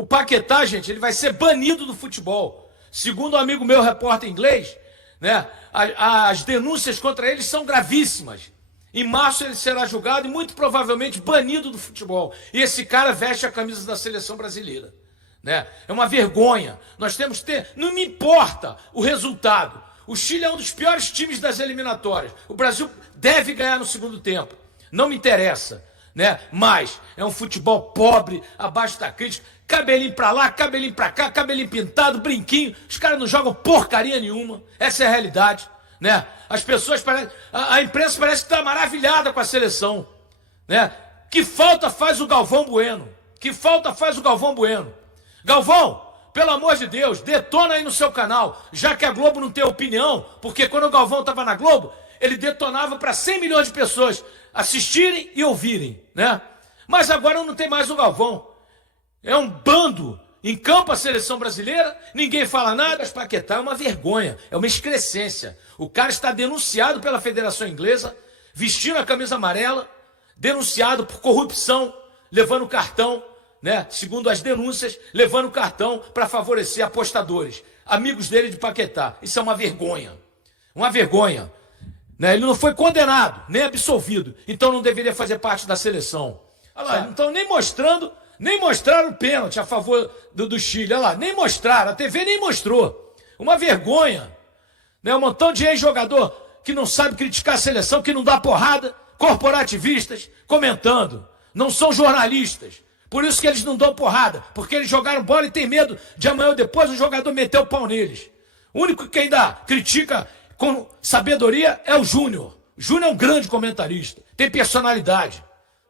O Paquetá, gente, ele vai ser banido do futebol. Segundo um amigo meu, repórter inglês, né, as denúncias contra ele são gravíssimas. Em março ele será julgado e muito provavelmente banido do futebol. E esse cara veste a camisa da seleção brasileira. Né? É uma vergonha. Nós temos que ter... Não me importa o resultado. O Chile é um dos piores times das eliminatórias. O Brasil deve ganhar no segundo tempo. Não me interessa. Né? Mas é um futebol pobre, abaixo da crítica. Cabelinho pra lá, cabelinho pra cá, cabelinho pintado, brinquinho. Os caras não jogam porcaria nenhuma. Essa é a realidade. Né? As pessoas parecem... A imprensa parece que está maravilhada com a seleção. Né? Que falta faz o Galvão Bueno? Que falta faz o Galvão Bueno? Galvão, pelo amor de Deus, detona aí no seu canal, já que a Globo não tem opinião, porque quando o Galvão estava na Globo, ele detonava para 100 milhões de pessoas assistirem e ouvirem, né? Mas agora não tem mais o Galvão. É um bando em campo a seleção brasileira, ninguém fala nada. Mas Paquetá é uma vergonha, é uma excrescência. O cara está denunciado pela Federação Inglesa, vestindo a camisa amarela, denunciado por corrupção, levando cartão, né? Segundo as denúncias, levando cartão para favorecer apostadores, amigos dele de Paquetá. Isso é uma vergonha. Uma vergonha. Né? Ele não foi condenado, nem absolvido, então não deveria fazer parte da seleção. Olha lá, não estão nem mostraram o pênalti a favor do Chile. Olha lá, nem mostraram, a TV nem mostrou. Uma vergonha. Né? Um montão de ex-jogador que não sabe criticar a seleção, que não dá porrada, corporativistas comentando. Não são jornalistas. Por isso que eles não dão porrada, porque eles jogaram bola e tem medo de amanhã ou depois o jogador meter o pau neles. O único que ainda critica com sabedoria é o Júnior. O Júnior é um grande comentarista, tem personalidade,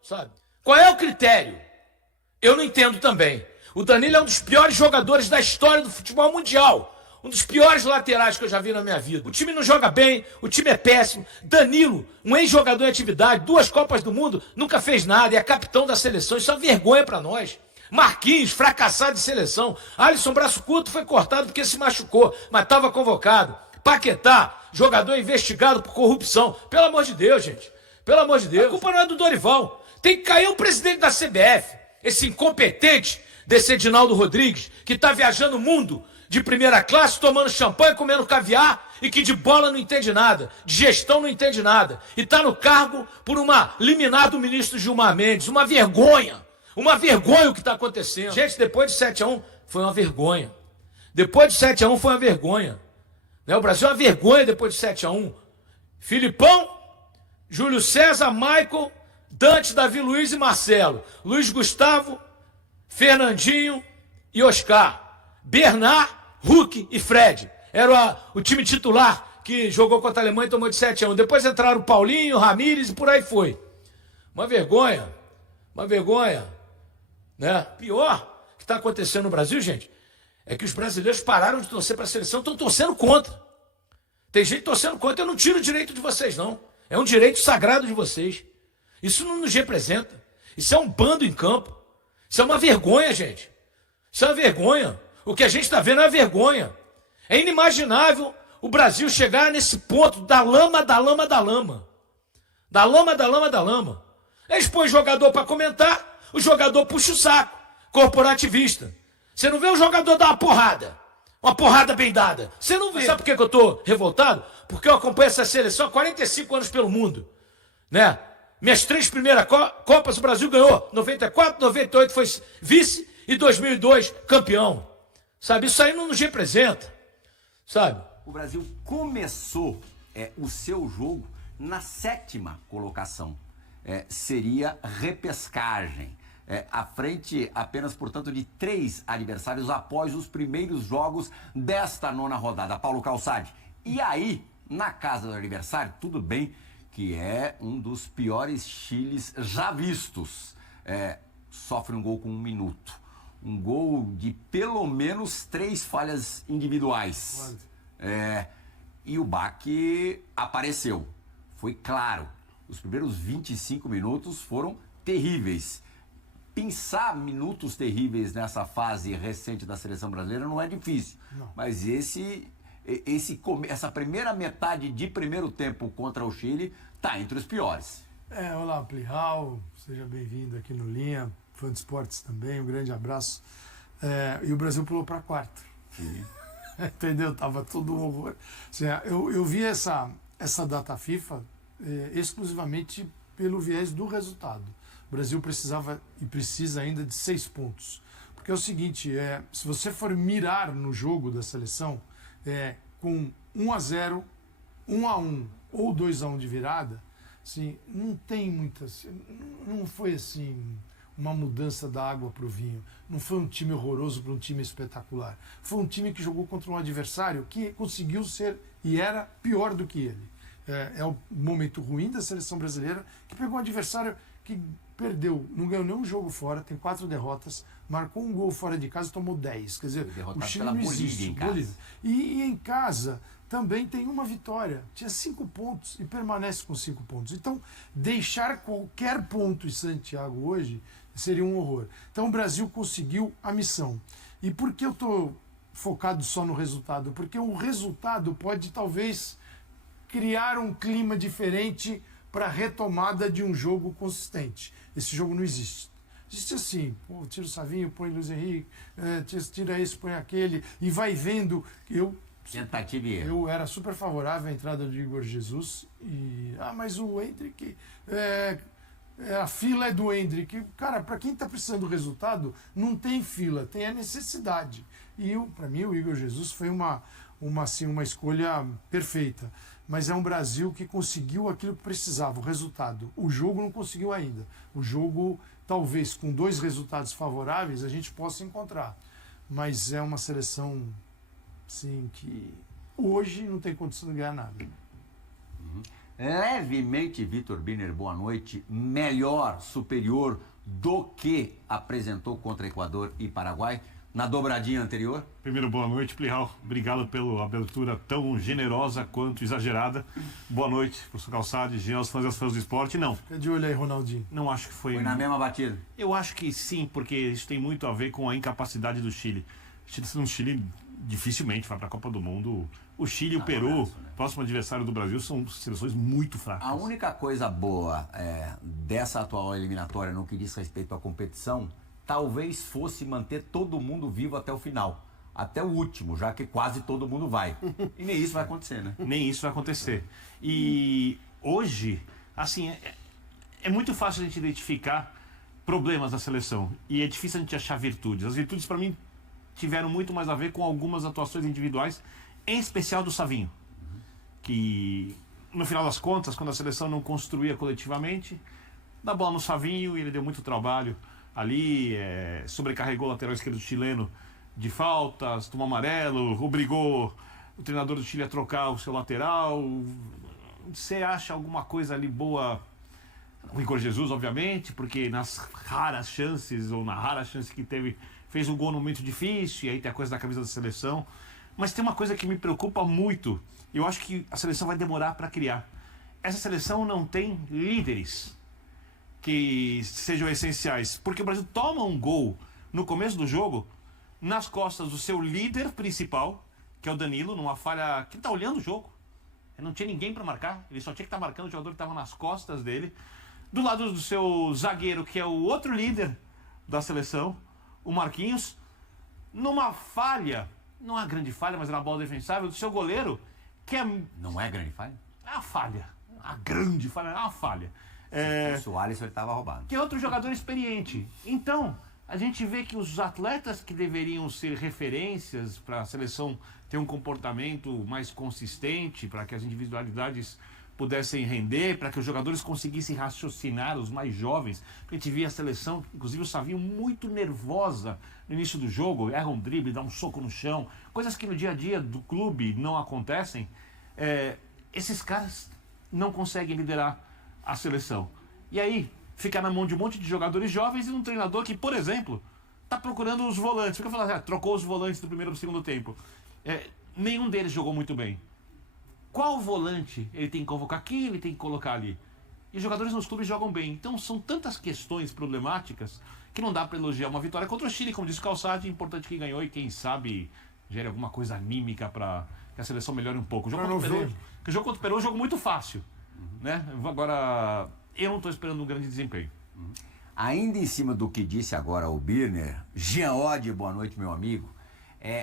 sabe? Qual é o critério? Eu não entendo também. O Danilo é um dos piores jogadores da história do futebol mundial. Um dos piores laterais que eu já vi na minha vida. O time não joga bem, o time é péssimo. Danilo, um ex-jogador em atividade, 2 Copas do Mundo, nunca fez nada, é capitão da seleção. Isso é uma vergonha para nós. Marquinhos, fracassado de seleção. Alisson Braço Curto foi cortado porque se machucou, mas estava convocado. Paquetá, jogador investigado por corrupção. Pelo amor de Deus, gente. Pelo amor de Deus. A culpa não é do Dorival. Tem que cair o presidente da CBF. Esse incompetente desse Edinaldo Rodrigues, que está viajando o mundo de primeira classe, tomando champanhe, comendo caviar, e que de bola não entende nada, de gestão não entende nada. E está no cargo por uma liminar do ministro Gilmar Mendes. Uma vergonha o que está acontecendo. Gente, depois de 7-1, foi uma vergonha. Depois de 7-1, foi uma vergonha. Né? O Brasil é uma vergonha depois de 7-1. Filipão, Júlio César, Michael, Dante, Davi Luiz e Marcelo. Luiz Gustavo, Fernandinho e Oscar. Bernard, Hulk e Fred. Era o time titular que jogou contra a Alemanha e tomou de 7-1. Depois entraram o Paulinho, Ramírez e por aí foi. Uma vergonha. Né? Pior que está acontecendo no Brasil, gente, é que os brasileiros pararam de torcer para a seleção, estão torcendo contra. Tem gente torcendo contra. Eu não tiro o direito de vocês, não. É um direito sagrado de vocês. Isso não nos representa. Isso é um bando em campo. Isso é uma vergonha, gente. Isso é uma vergonha. O que a gente está vendo é uma vergonha. É inimaginável o Brasil chegar nesse ponto da lama. Eles põem jogador para comentar, o jogador puxa o saco, corporativista. Você não vê o jogador dar uma porrada bem dada. Você não vê. Sabe por que eu estou revoltado? Porque eu acompanho essa seleção há 45 anos pelo mundo. Né? Minhas 3 primeiras Copas o Brasil ganhou. 94, 98 foi vice e 2002 campeão. Sabe, isso aí não nos representa. Sabe? O Brasil começou o seu jogo na 7ª colocação. Seria repescagem. À frente apenas, portanto, de 3 adversários após os primeiros jogos desta 9ª rodada. Paulo Calçade. E aí, na casa do adversário, tudo bem que é um dos piores Chiles já vistos. Sofre um gol com 1 minuto. Um gol de pelo menos 3 falhas individuais. E o baque apareceu. Foi claro. Os primeiros 25 minutos foram terríveis. Pensar minutos terríveis nessa fase recente da seleção brasileira não é difícil. Não. Mas essa primeira metade de primeiro tempo contra o Chile está entre os piores. Olá, Plihal. Seja bem-vindo aqui no Linha. Fã de esportes também, um grande abraço E o Brasil pulou para quarto. Entendeu? Tava tudo um horror. Assim, eu vi essa data FIFA exclusivamente pelo viés do resultado. O Brasil precisava e precisa ainda de 6 pontos. Porque é o seguinte, se você for mirar no jogo da seleção, com 1-0, 1-1 ou 2-1 de virada, assim, não tem muitas. Não foi assim uma mudança da água para o vinho. Não foi um time horroroso para um time espetacular. Foi um time que jogou contra um adversário que conseguiu ser e era pior do que ele. É o momento ruim da seleção brasileira, que pegou um adversário que perdeu, não ganhou nenhum jogo fora, tem 4 derrotas, marcou um gol fora de casa e tomou 10. Quer dizer, o Chile não existe. E em casa também tem uma vitória. Tinha 5 pontos e permanece com 5 pontos. Então, deixar qualquer ponto em Santiago hoje seria um horror. Então, o Brasil conseguiu a missão. E por que eu estou focado só no resultado? Porque o resultado pode, talvez, criar um clima diferente para a retomada de um jogo consistente. Esse jogo não existe. Existe assim, tira o Savinho, põe o Luiz Henrique, tira esse, põe aquele, e vai vendo. Tentativa e erro. Eu era super favorável à entrada do Igor Jesus, mas o Endrick, a fila é do Endrick. Cara, para quem está precisando do resultado, não tem fila, tem a necessidade. E para mim o Igor Jesus foi uma escolha perfeita. Mas é um Brasil que conseguiu aquilo que precisava, o resultado. O jogo não conseguiu ainda. O jogo, talvez com 2 resultados favoráveis, a gente possa encontrar. Mas é uma seleção, assim, que hoje não tem condição de ganhar nada. Levemente, Vitor Birner, boa noite. Melhor, superior do que apresentou contra Equador e Paraguai na dobradinha anterior? Primeiro, boa noite, Plihal. Obrigado pela abertura tão generosa quanto exagerada. Boa noite, professor Calçade, Jean, aos fãs e aos fãs do esporte. Não. Fica de olho aí, Ronaldinho. Não acho que foi... Foi na mesma batida? Eu acho que sim, porque isso tem muito a ver com a incapacidade do Chile. O Chile dificilmente vai para a Copa do Mundo. O Chile e o Peru, próximo adversário do Brasil, são seleções muito fracas. A única coisa boa dessa atual eliminatória no que diz respeito à competição, talvez fosse manter todo mundo vivo até o final. Até o último, já que quase todo mundo vai. E nem isso vai acontecer, né? Nem isso vai acontecer. E hoje, assim, é muito fácil a gente identificar problemas da seleção. E é difícil a gente achar virtudes. As virtudes, para mim, tiveram muito mais a ver com algumas atuações individuais, em especial do Savinho. Que, no final das contas, quando a seleção não construía coletivamente, dá bola no Savinho e ele deu muito trabalho ali, sobrecarregou o lateral esquerdo chileno de faltas, tomou amarelo, obrigou o treinador do Chile a trocar o seu lateral. Você acha alguma coisa ali boa? O Igor Jesus, obviamente, porque nas raras chances, ou na rara chance que teve, fez um gol num momento difícil, e aí tem a coisa da camisa da seleção. Mas tem uma coisa que me preocupa muito, eu acho que a seleção vai demorar para criar. Essa seleção não tem líderes que sejam essenciais, porque o Brasil toma um gol no começo do jogo nas costas do seu líder principal, que é o Danilo, numa falha que está olhando o jogo. Ele não tinha ninguém para marcar, ele só tinha que estar marcando o jogador que estava nas costas dele. Do lado do seu zagueiro, que é o outro líder da seleção, o Marquinhos, numa falha, não é uma grande falha, mas era uma bola defensável, do seu goleiro, que é... Não é grande falha? É uma falha, a grande falha, é uma falha. Se o Alisson estava roubado. Que é outro jogador experiente. Então, a gente vê que os atletas que deveriam ser referências para a seleção ter um comportamento mais consistente, para que as individualidades pudessem render, para que os jogadores conseguissem raciocinar, os mais jovens. A gente via a seleção, inclusive o Savinho, muito nervosa no início do jogo, erra um drible, dá um soco no chão, coisas que no dia a dia do clube não acontecem. Esses caras não conseguem liderar a seleção. E aí, fica na mão de um monte de jogadores jovens e um treinador que, por exemplo, está procurando os volantes. Fica falando, trocou os volantes do primeiro para o segundo tempo. Nenhum deles jogou muito bem. Qual volante ele tem que convocar? Quem ele tem que colocar ali? E os jogadores nos clubes jogam bem. Então são tantas questões problemáticas que não dá para elogiar uma vitória contra o Chile, como disse o Calçade, importante que ganhou e quem sabe gere alguma coisa anímica para que a seleção melhore um pouco. O jogo contra o Peru é um jogo muito fácil. Né? Agora, eu não estou esperando um grande desempenho. ainda em cima do que disse agora o Birner, Jean Oddi, boa noite, meu amigo,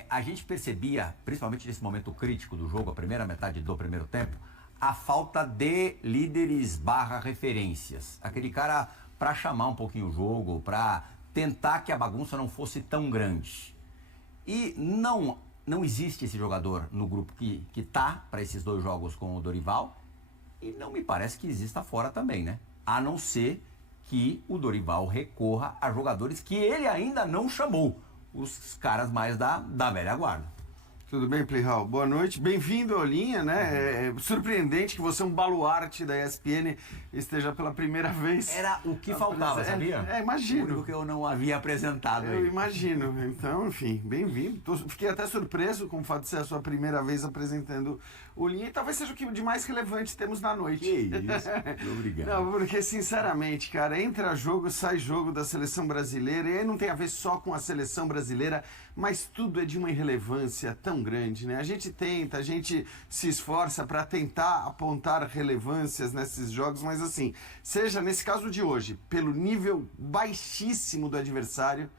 a gente percebia, principalmente nesse momento crítico do jogo, a primeira metade do primeiro tempo, a falta de líderes / referências. Aquele cara para chamar um pouquinho o jogo, para tentar que a bagunça não fosse tão grande. E não existe esse jogador no grupo que tá para esses 2 jogos com o Dorival, e não me parece que exista fora também, né? A não ser que o Dorival recorra a jogadores que ele ainda não chamou, os caras mais da velha guarda. Tudo bem, Plihal? Boa noite. Bem-vindo ao Linha, né? É surpreendente que você, um baluarte da ESPN, esteja pela primeira vez. Era o que faltava, sabia? Imagino. O que eu não havia apresentado Eu aí. imagino. Então, enfim, bem-vindo. Fiquei até surpreso com o fato de ser a sua primeira vez apresentando o Linha, e talvez seja o que de mais relevante temos na noite. Que isso? Obrigado. Não, porque, sinceramente, cara, entra jogo, sai jogo da seleção brasileira, e aí não tem a ver só com a seleção brasileira, mas tudo é de uma irrelevância tão grande, né? A gente se esforça para tentar apontar relevâncias nesses jogos, mas assim, seja nesse caso de hoje, pelo nível baixíssimo do adversário,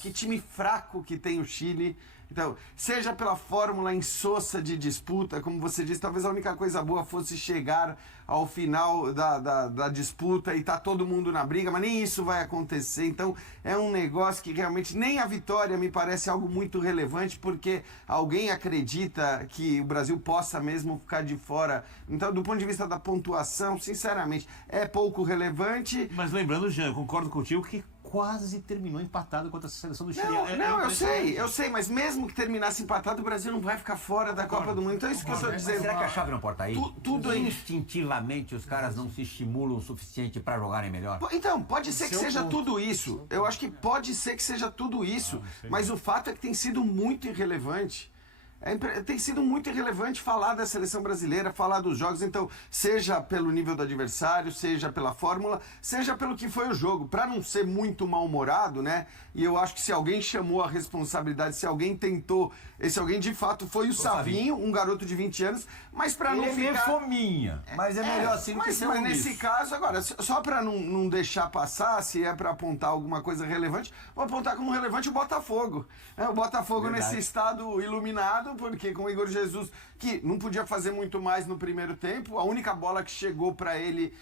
que time fraco que tem o Chile, então, seja pela fórmula insossa de disputa, como você disse, talvez a única coisa boa fosse chegar ao final da disputa e tá todo mundo na briga, mas nem isso vai acontecer. Então, é um negócio que realmente nem a vitória me parece algo muito relevante, porque alguém acredita que o Brasil possa mesmo ficar de fora. Então, do ponto de vista da pontuação, sinceramente, é pouco relevante. Mas lembrando, Jean, eu concordo contigo que quase terminou empatado contra a seleção do Chile. Eu sei, mas mesmo que terminasse empatado, o Brasil não vai ficar fora da Copa do Mundo. Então é isso que eu estou dizendo. Será que a chave não pode estar aí? Tudo aí. Instintivamente os caras não se estimulam o suficiente para jogarem melhor? Então, pode ser que seja tudo isso. Eu acho que pode ser que seja tudo isso. Mas o fato é que tem sido muito irrelevante. Tem sido muito irrelevante falar da seleção brasileira, falar dos jogos, então, seja pelo nível do adversário, seja pela fórmula, seja pelo que foi o jogo, para não ser muito mal-humorado, né? E eu acho que se alguém chamou a responsabilidade, se alguém tentou, esse alguém de fato foi o Savinho, um garoto de 20 anos, mas para não Ele ficar... fominha, mas é melhor assim do que ser Mas um nesse bicho. caso, agora, só para não deixar passar, se é para apontar alguma coisa relevante, vou apontar como relevante o Botafogo. O Botafogo Verdade. nesse estado iluminado, porque com o Igor Jesus, que não podia fazer muito mais no primeiro tempo, a única bola que chegou para ele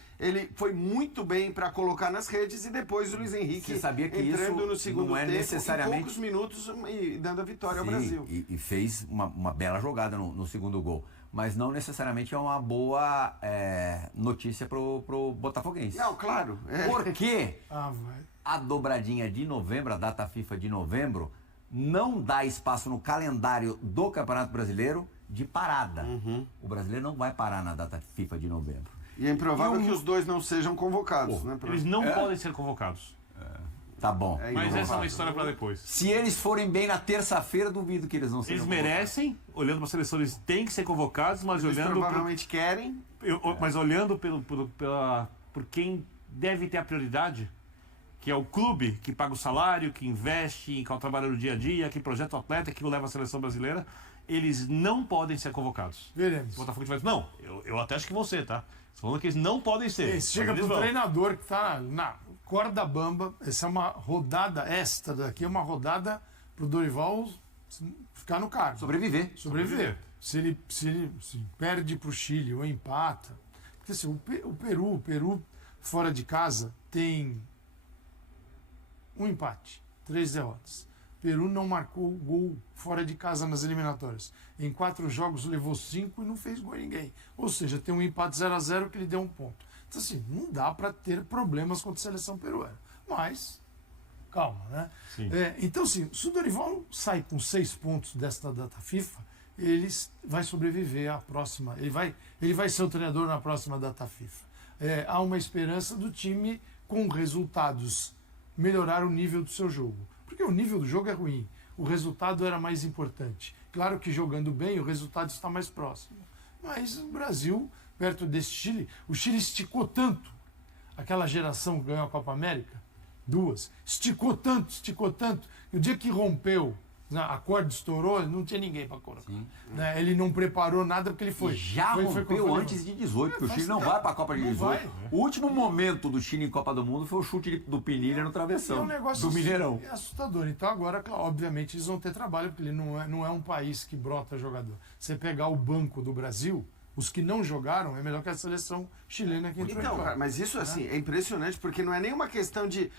foi muito bem para colocar nas redes, e depois o Luiz Henrique Você sabia que entrando isso no segundo não é tempo, necessariamente... em poucos minutos, e dando a vitória ao Sim, Brasil. E fez uma bela jogada no segundo gol. Mas não necessariamente é uma boa notícia pro botafoguense. Não, claro. Porque Vai. a dobradinha de novembro, a data FIFA de novembro, não dá espaço no calendário do Campeonato Brasileiro de parada. O brasileiro não vai parar na data FIFA de novembro. E é improvável que os dois não sejam convocados, né? Eles não podem ser convocados. Tá bom. Mas essa é uma história para depois. Se eles forem bem na terça-feira, duvido que eles não sejam Eles convocados. merecem, olhando para a seleção, eles têm que ser convocados, mas Eles olhando provavelmente querem. mas olhando por quem deve ter a prioridade, que é o clube que paga o salário, que investe, que é o trabalho no dia a dia, que projeta o atleta, que o leva a seleção brasileira, eles não podem ser convocados. Veremos. O Botafogo vai dizer, não, eu até acho que você, tá? Estou falando que eles não podem ser. Esse chega Mas eles pro vão. treinador que tá na corda bamba. Essa é uma rodada extra daqui, é uma rodada pro Dorival ficar no cargo. Sobreviver. Sobreviver. Se ele perde pro Chile ou empata. Porque assim, o Peru fora de casa tem um empate, 3 derrotas. Peru não marcou gol fora de casa nas eliminatórias. Em 4 jogos levou 5 e não fez gol a ninguém. Ou seja, tem um empate 0-0 que lhe deu 1 ponto. Então assim, não dá para ter problemas contra a seleção peruana. Mas, calma, né? Então assim, se o Dorival sai com 6 pontos desta data FIFA, ele vai sobreviver à próxima. Ele vai ser o treinador na próxima data FIFA. Há uma esperança do time, com resultados, melhorar o nível do seu jogo. Porque o nível do jogo é ruim. O resultado era mais importante. Claro que jogando bem, o resultado está mais próximo. Mas o Brasil, perto desse Chile, o Chile esticou tanto. Aquela geração que ganhou a Copa América, 2, esticou tanto, que o dia que rompeu A corda estourou, não tinha ninguém para colocar. Né? Ele não preparou nada porque ele foi. Já rompeu antes de 18, porque o Chile não vai para a Copa de 18. O último momento do Chile em Copa do Mundo foi o chute do Pinilha no travessão, É um negócio do Mineirão. assustador. Então agora, claro, obviamente, eles vão ter trabalho, porque ele não é um país que brota jogador. Você pegar o banco do Brasil, os que não jogaram, é melhor que a seleção chilena que entrou em Então, campo. cara, mas isso assim é impressionante porque não é nenhuma questão de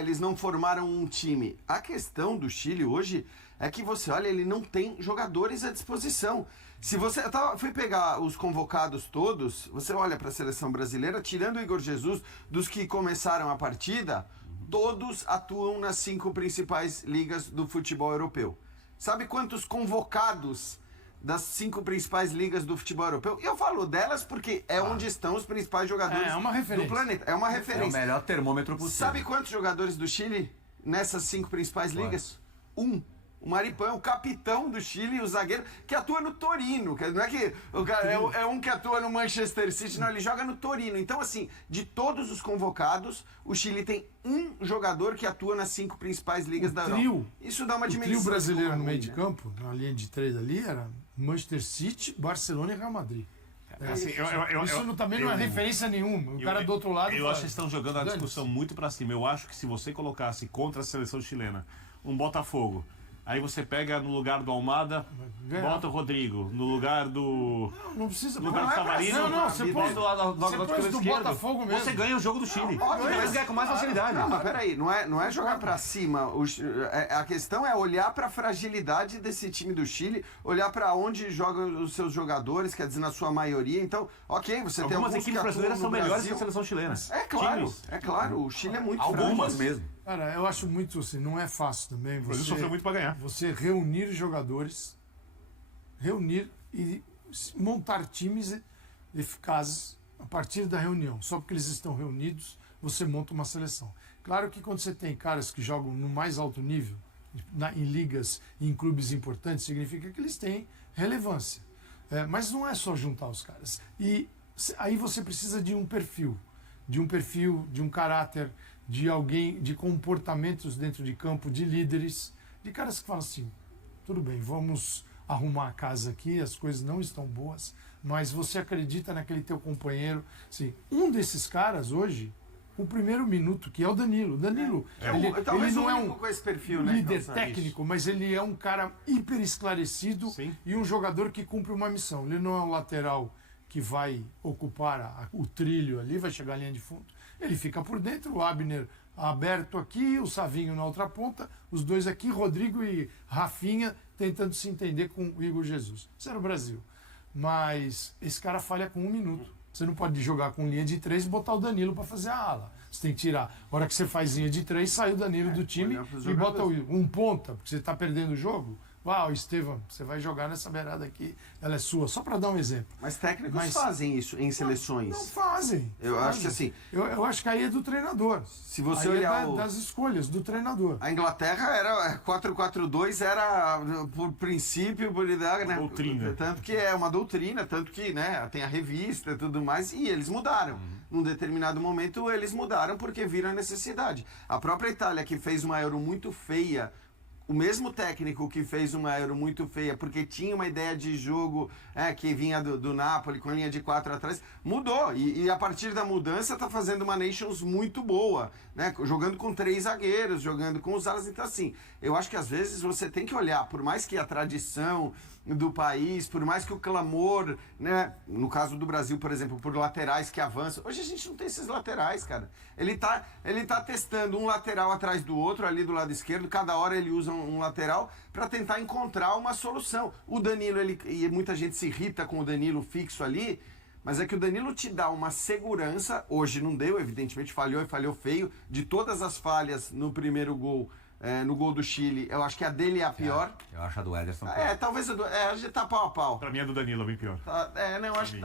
eles não formaram um time. A questão do Chile hoje é que você olha, ele não tem jogadores à disposição. Se você fui pegar os convocados todos, você olha para a seleção brasileira, tirando o Igor Jesus, dos que começaram a partida, todos atuam nas 5 principais ligas do futebol europeu. Sabe quantos convocados das 5 principais ligas do futebol europeu? E eu falo delas porque é onde estão os principais jogadores É uma referência. do planeta. É uma É o referência. melhor termômetro possível. Sabe quantos jogadores do Chile nessas 5 principais ligas? O Maripã, o capitão do Chile, o zagueiro, que atua no Torino. Não é que o cara é um que atua no Manchester City, não, ele joga no Torino. Então, assim, de todos os convocados, o Chile tem um jogador que atua nas 5 principais ligas da Europa. Isso dá uma O dimensão. trio brasileiro de no como é meio ruim, de né? campo, na linha de 3 ali, era Manchester City, Barcelona e Real Madrid. Assim, Isso também não é referência nenhuma. O cara do outro lado... Eu fala, acho que estão jogando a "Dane-se." discussão muito pra cima. Eu acho que se você colocasse contra a seleção chilena um Botafogo, aí você pega no lugar do Almada, Ganhar. bota o Rodrigo. No lugar do... Não precisa... No lugar do Não é pra- Savarino, Não, você bota pôs do lado você do pôs do esquerdo. Botafogo mesmo. Você ganha o jogo do Chile. óbvio, Você mas- ganha com mais facilidade. Não, mas peraí, não é jogar pra cima. A questão é olhar pra fragilidade desse time do Chile, olhar pra onde jogam os seus jogadores, quer dizer, na sua maioria. Então, ok, você tem Algumas alguns que equipes atuam brasileiras no são melhores Brasil. que a seleção chilena. É claro, o Chile é muito Algumas frágil. mesmo. Cara, eu acho muito assim, não é fácil também O Brasil sofreu muito pra ganhar. você reunir jogadores, reunir e montar times eficazes a partir da reunião. Só porque eles estão reunidos, você monta uma seleção. Claro que quando você tem caras que jogam no mais alto nível, em ligas e em clubes importantes, significa que eles têm relevância. Mas não é só juntar os caras. E aí você precisa de um perfil, de um caráter, de alguém, de comportamentos dentro de campo, de líderes, de caras que falam assim, tudo bem, vamos arrumar a casa aqui, as coisas não estão boas, mas você acredita naquele teu companheiro. Assim, um desses caras hoje, o primeiro minuto, que é o Danilo. O Danilo, Talvez ele não o é único um com esse perfil, né, líder Calçado? técnico, mas ele é um cara hiper esclarecido Sim. e um jogador que cumpre uma missão. Ele não é um lateral que vai ocupar o trilho ali, vai chegar à linha de fundo. Ele fica por dentro, o Abner aberto aqui, o Savinho na outra ponta, os dois aqui, Rodrigo e Rafinha, tentando se entender com o Igor Jesus. Isso era o Brasil. Mas esse cara falha com 1 minuto. Você não pode jogar com linha de 3 e botar o Danilo para fazer a ala. Você tem que tirar. A hora que você faz linha de 3, sai o Danilo do time olhar pros e bota jogadores. um ponta, porque você está perdendo o jogo. Uau, Estevam, você vai jogar nessa beirada aqui, ela é sua. Só para dar um exemplo. Mas técnicos Mas- fazem isso em seleções. Não fazem. Eu acho que assim, Eu acho que aí é do treinador. se você Aí olhar é das escolhas do treinador. A Inglaterra era 4-4-2, era por princípio, por ideia, né? Doutrina. Tanto que é uma doutrina, tanto que, né, tem a revista e tudo mais, e eles mudaram. Num determinado momento eles mudaram porque viram a necessidade. A própria Itália, que fez uma Euro muito feia, o mesmo técnico que fez uma Euro muito feia, porque tinha uma ideia de jogo que vinha do Napoli, com a linha de 4 atrás, mudou. E a partir da mudança está fazendo uma Nations muito boa, né? Jogando com 3 zagueiros, jogando com os alas. Então, assim, eu acho que às vezes você tem que olhar, por mais que a tradição do país, por mais que o clamor, né? No caso do Brasil, por exemplo, por laterais que avançam. Hoje a gente não tem esses laterais, cara. Ele tá testando um lateral atrás do outro, ali do lado esquerdo, cada hora ele usa um lateral para tentar encontrar uma solução. O Danilo, e muita gente se irrita com o Danilo fixo ali, mas é que o Danilo te dá uma segurança, hoje não deu, evidentemente falhou e falhou feio, de todas as falhas no primeiro gol, no gol do Chile, eu acho que a dele é a pior. Eu acho a do Ederson pior. Talvez a gente tá pau a pau. Pra mim, a do Danilo é bem pior. Não, acho que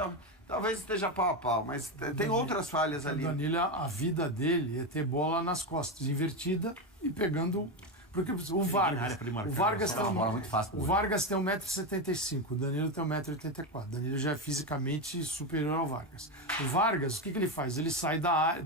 talvez esteja pau a pau, mas tem outras falhas O ali. Danilo, a vida dele é ter bola nas costas, invertida e pegando. Porque o na Vargas. área pra ele marcar, O Vargas é tem uma bola muito fácil pro o gol. Vargas tem 1,75m, o Danilo tem 1,84m. O Danilo já é fisicamente superior ao Vargas. O Vargas, o que ele faz? Ele sai da área,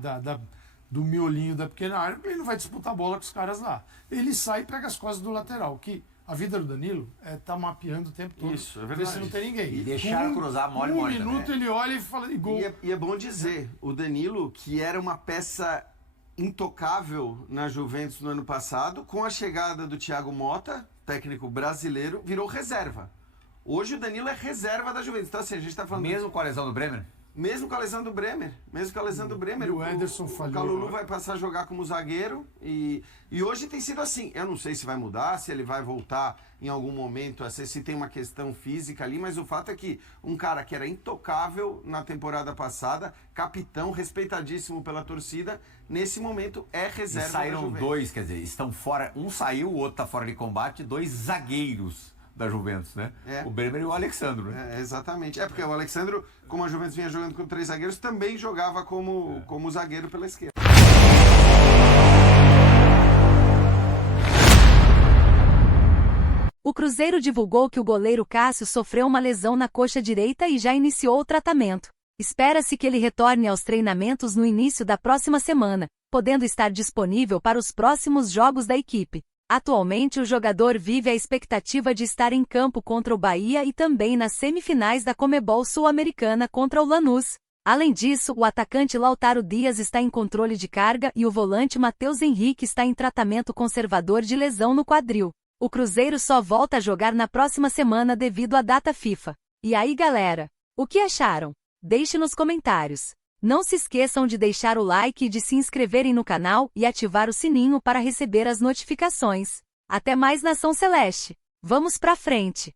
do miolinho da pequena área, ele não vai disputar a bola com os caras lá. Ele sai e pega as costas do lateral, que A vida do Danilo é tá mapeando o tempo todo. Isso, é ver verdade. se não tem ninguém. E deixar cruzar mole, Um mole minuto também. ele olha e fala, e gol. E é bom dizer, o Danilo, que era uma peça intocável na Juventus no ano passado, com a chegada do Thiago Motta, técnico brasileiro, virou reserva. Hoje o Danilo é reserva da Juventus. Então assim, a gente tá falando... Mesmo com a lesão do Bremer? Mesmo com a lesão do Bremer. Mesmo com a lesão do Bremer. E o Ederson falhou. O Kalulu vai passar a jogar como zagueiro. E hoje tem sido assim. Eu não sei se vai mudar, se ele vai voltar em algum momento, se tem uma questão física ali, mas o fato é que um cara que era intocável na temporada passada, capitão, respeitadíssimo pela torcida, nesse momento é E reserva da saíram Juventus. dois, quer dizer, estão fora. Um saiu, o outro tá fora de combate, dois zagueiros da Juventus, né? É. O Bremer e o Alexandro, né? Exatamente. É porque o Alexandro, como a Juventus vinha jogando com 3 zagueiros, também jogava como zagueiro pela esquerda. O Cruzeiro divulgou que o goleiro Cássio sofreu uma lesão na coxa direita e já iniciou o tratamento. Espera-se que ele retorne aos treinamentos no início da próxima semana, podendo estar disponível para os próximos jogos da equipe. Atualmente o jogador vive a expectativa de estar em campo contra o Bahia e também nas semifinais da Comebol Sul-Americana contra o Lanús. Além disso, o atacante Lautaro Dias está em controle de carga e o volante Matheus Henrique está em tratamento conservador de lesão no quadril. O Cruzeiro só volta a jogar na próxima semana devido à data FIFA. E aí, galera? O que acharam? Deixe nos comentários. Não se esqueçam de deixar o like e de se inscreverem no canal e ativar o sininho para receber as notificações. Até mais, Nação Celeste! Vamos pra frente!